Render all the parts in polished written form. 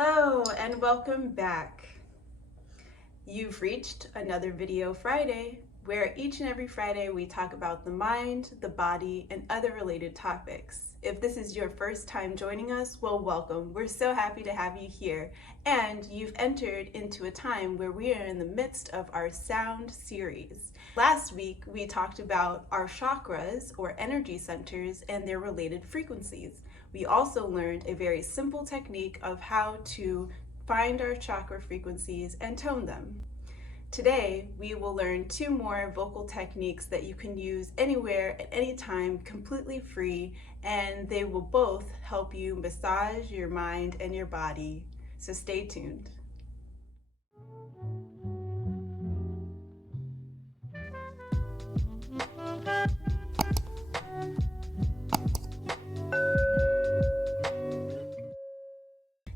Hello and welcome back. You've reached another Video Friday, where each and every Friday we talk about the mind, the body, and other related topics. If this is your first time joining us, well, welcome. We're so happy to have you here. And you've entered into a time where we are in the midst of our sound series. Last week, we talked about our chakras, or energy centers, and their related frequencies. We also learned a very simple technique of how to find our chakra frequencies and tone them. Today, we will learn 2 more vocal techniques that you can use anywhere at any time, completely free, and they will both help you massage your mind and your body. So stay tuned.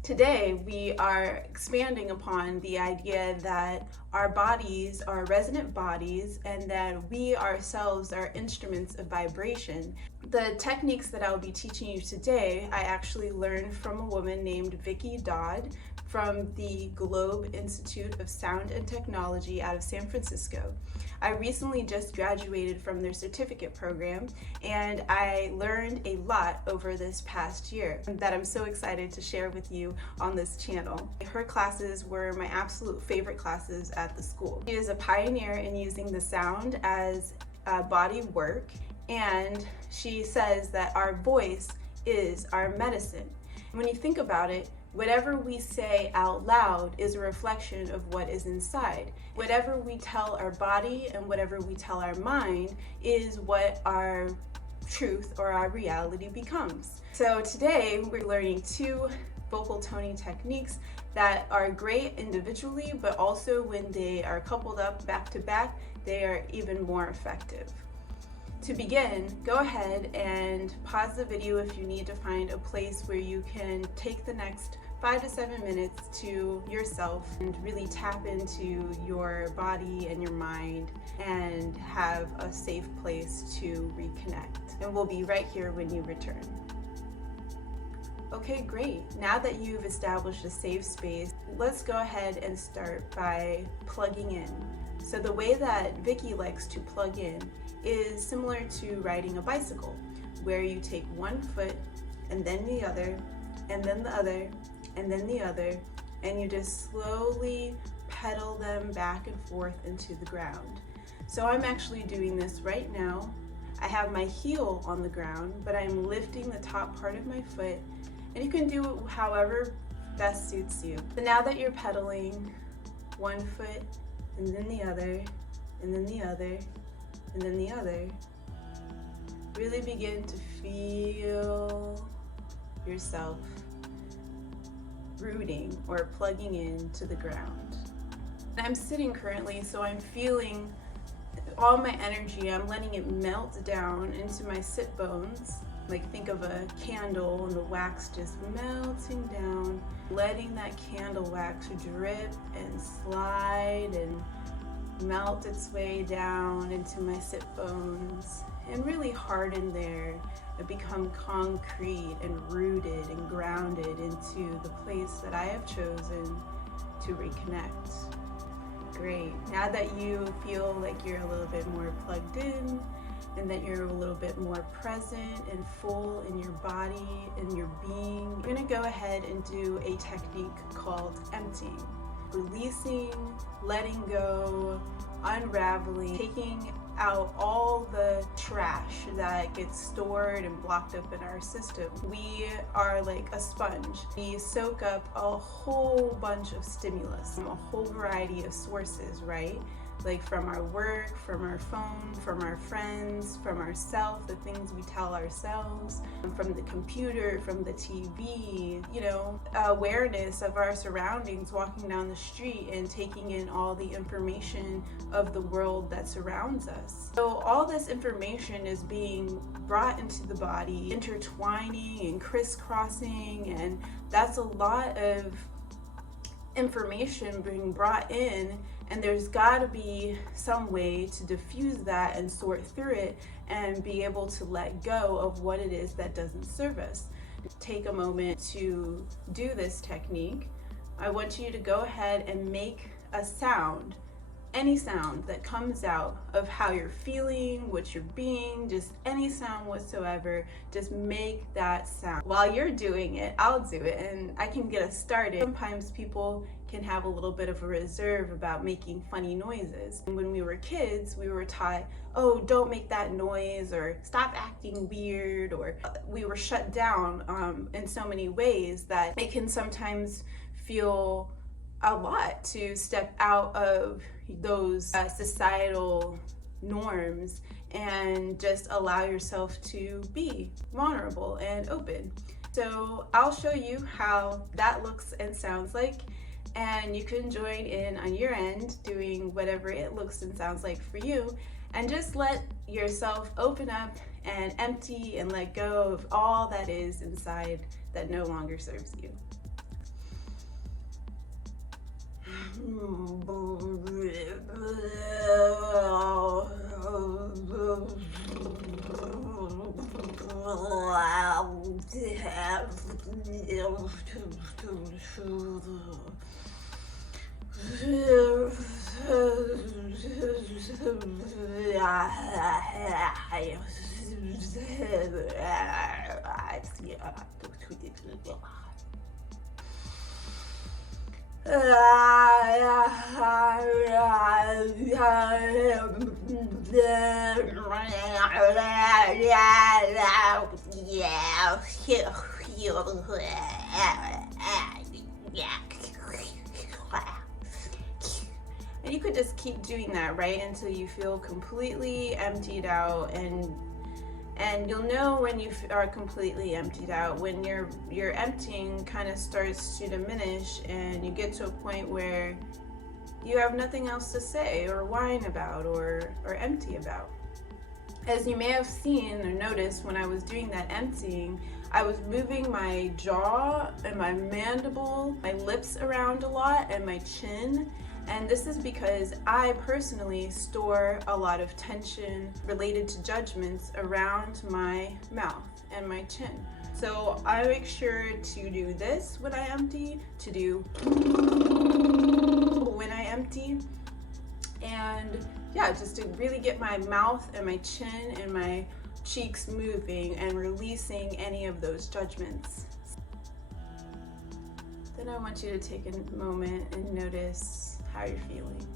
Today, we are expanding upon the idea that our bodies are resonant bodies and that we ourselves are instruments of vibration. The techniques that I'll be teaching you today, I actually learned from a woman named Vicki Dodd from the Globe Institute of Sound and Technology out of San Francisco. I recently just graduated from their certificate program, and I learned a lot over this past year that I'm so excited to share with you on this channel. Her classes were my absolute favorite classes at the school. She is a pioneer in using the sound as body work, and she says that our voice is our medicine. When you think about it, whatever we say out loud is a reflection of what is inside. Whatever we tell our body and whatever we tell our mind is what our truth or our reality becomes. So today we're learning 2 vocal toning techniques that are great individually, but also when they are coupled up back to back, they are even more effective. To begin, go ahead and pause the video if you need to find a place where you can take the next 5 to 7 minutes to yourself and really tap into your body and your mind and have a safe place to reconnect. And we'll be right here when you return. Okay, great. Now that you've established a safe space, let's go ahead and start by plugging in. So the way that Vicki likes to plug in is similar to riding a bicycle, where you take one foot and then the other, and then the other, and then the other, and you just slowly pedal them back and forth into the ground. So I'm actually doing this right now. I have my heel on the ground, but I'm lifting the top part of my foot, and you can do it however best suits you. So now that you're pedaling one foot, and then the other, and then the other, and then the other, really begin to feel yourself rooting or plugging in to the ground. I'm sitting currently, so I'm feeling all my energy. I'm letting it melt down into my sit bones. Like, think of a candle and the wax just melting down, letting that candle wax drip and slide and melt its way down into my sit bones and really harden there and become concrete and rooted and grounded into the place that I have chosen to reconnect. Great. Now that you feel like you're a little bit more plugged in and that you're a little bit more present and full in your body and your being, you're going to go ahead and do a technique called emptying. Releasing, letting go, unraveling, taking out all the trash that gets stored and blocked up in our system. We are like a sponge. We soak up a whole bunch of stimulus from a whole variety of sources, right? Like from our work, from our phone, from our friends, from ourselves, the things we tell ourselves, from the computer, from the TV, awareness of our surroundings, walking down the street and taking in all the information of the world that surrounds us. So all this information is being brought into the body, intertwining and crisscrossing, and that's a lot of information being brought in, and there's got to be some way to diffuse that and sort through it and be able to let go of what it is that doesn't serve us. take a moment to do this technique, I want you to go ahead and make a sound, any sound that comes out of how you're feeling, what you're being, just any sound whatsoever. Just make that sound. While you're doing it, I'll do it and I can get us started. Sometimes people can have a little bit of a reserve about making funny noises. When we were kids, we were taught, oh, don't make that noise, or stop acting weird, or we were shut down in so many ways that it can sometimes feel a lot to step out of those societal norms and just allow yourself to be vulnerable and open. So I'll show you how that looks and sounds like, and you can join in on your end doing whatever it looks and sounds like for you, and just let yourself open up and empty and let go of all that is inside that no longer serves you. And you could just keep doing that right until you feel completely emptied out, and you'll know when you are completely emptied out, when your emptying kind of starts to diminish and you get to a point where you have nothing else to say or whine about or empty about. As you may have seen or noticed, when I was doing that emptying, I was moving my jaw and my mandible, my lips around a lot, and my chin. And this is because I personally store a lot of tension related to judgments around my mouth and my chin. So I make sure to do this when I empty, to do when I empty, and yeah, just to really get my mouth and my chin and my cheeks moving and releasing any of those judgments. Then I want you to take a moment and notice how you're feeling.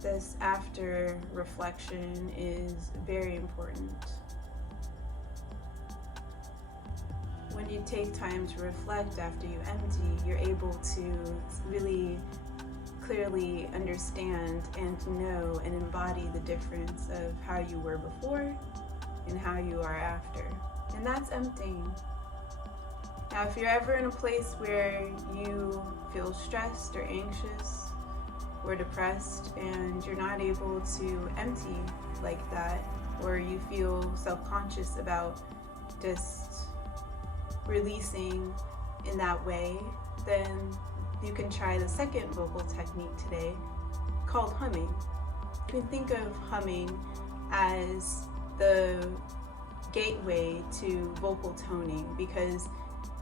This after reflection is very important. When you take time to reflect after you empty, you're able to really clearly understand and know and embody the difference of how you were before and how you are after. And that's emptying. Now, if you're ever in a place where you feel stressed or anxious or depressed and you're not able to empty like that, or you feel self-conscious about just releasing in that way, then you can try the second vocal technique today called humming. You can think of humming as the gateway to vocal toning, because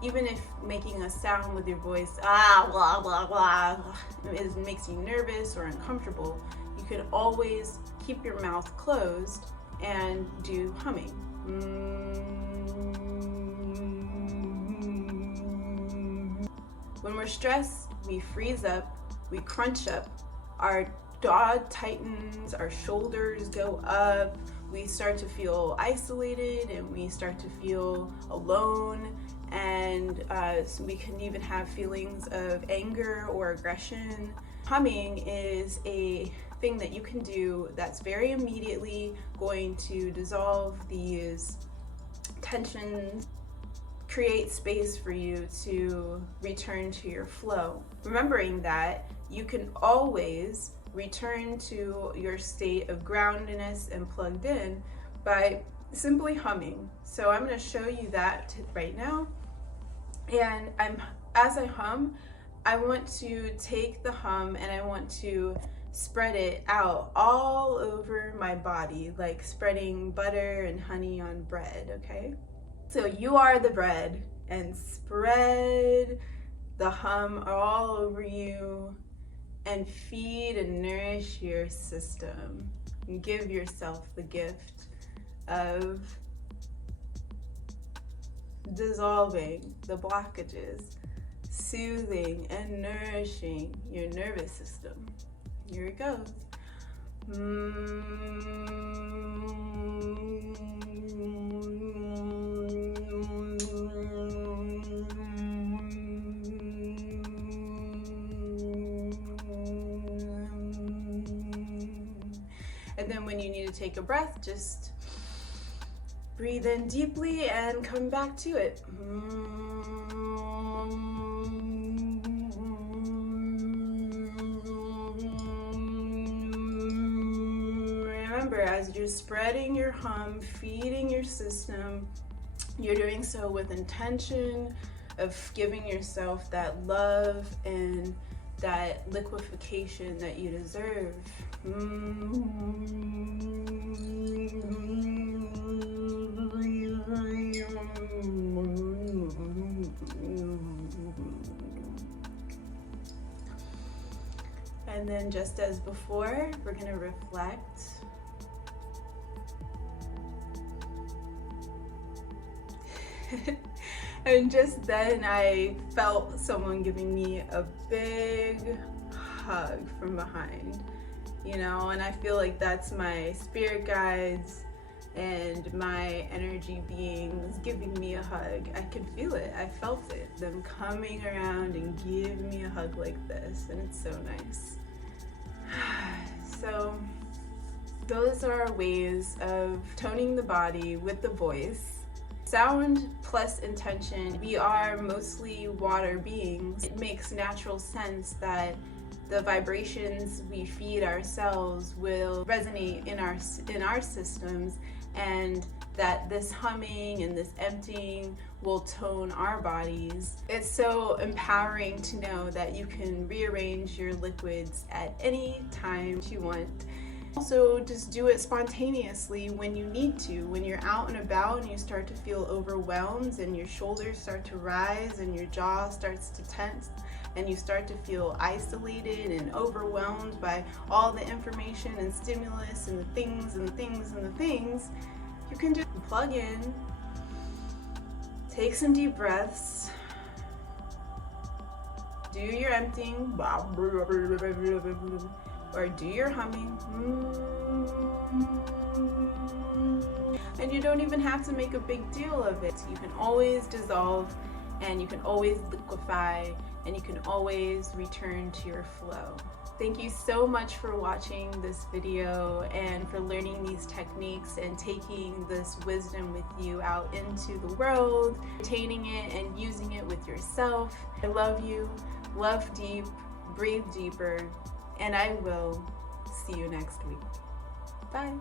even if making a sound with your voice, blah, blah, blah, makes you nervous or uncomfortable, you can always keep your mouth closed and do humming. When we're stressed, we freeze up, we crunch up, our jaw tightens, our shoulders go up, we start to feel isolated and we start to feel alone, and so we can even have feelings of anger or aggression. Humming is a thing that you can do that's very immediately going to dissolve these tensions, create space for you to return to your flow. Remembering that you can always return to your state of groundedness and plugged in by simply humming. So I'm going to show you that right now. And as I hum, I want to take the hum and I want to spread it out all over my body, like spreading butter and honey on bread, okay? So you are the bread, and spread the hum all over you and feed and nourish your system. And give yourself the gift of dissolving the blockages, soothing and nourishing your nervous system. Here it goes. And then when you need to take a breath, just breathe in deeply and come back to it. Remember, as you're spreading your hum, feeding your system, you're doing so with intention of giving yourself that love and that liquefaction that you deserve. And then just as before, we're going to reflect. And just then I felt someone giving me a big hug from behind, you know, and I feel like that's my spirit guides and my energy beings giving me a hug. I could feel it. I felt it. Them coming around and giving me a hug like this, and it's so nice. So those are ways of toning the body with the voice. Sound plus intention. We are mostly water beings. It makes natural sense that the vibrations we feed ourselves will resonate in our systems, and that this humming and this emptying will tone our bodies. It's so empowering to know that you can rearrange your liquids at any time you want. Also, just do it spontaneously when you need to. When you're out and about and you start to feel overwhelmed and your shoulders start to rise and your jaw starts to tense and you start to feel isolated and overwhelmed by all the information and stimulus and the things and the things and the things, you can just plug in, take some deep breaths, do your emptying, or do your humming. And you don't even have to make a big deal of it. You can always dissolve, and you can always liquefy, and you can always return to your flow. Thank you so much for watching this video and for learning these techniques and taking this wisdom with you out into the world, retaining it and using it with yourself. I love you. Love deep, breathe deeper, and I will see you next week. Bye.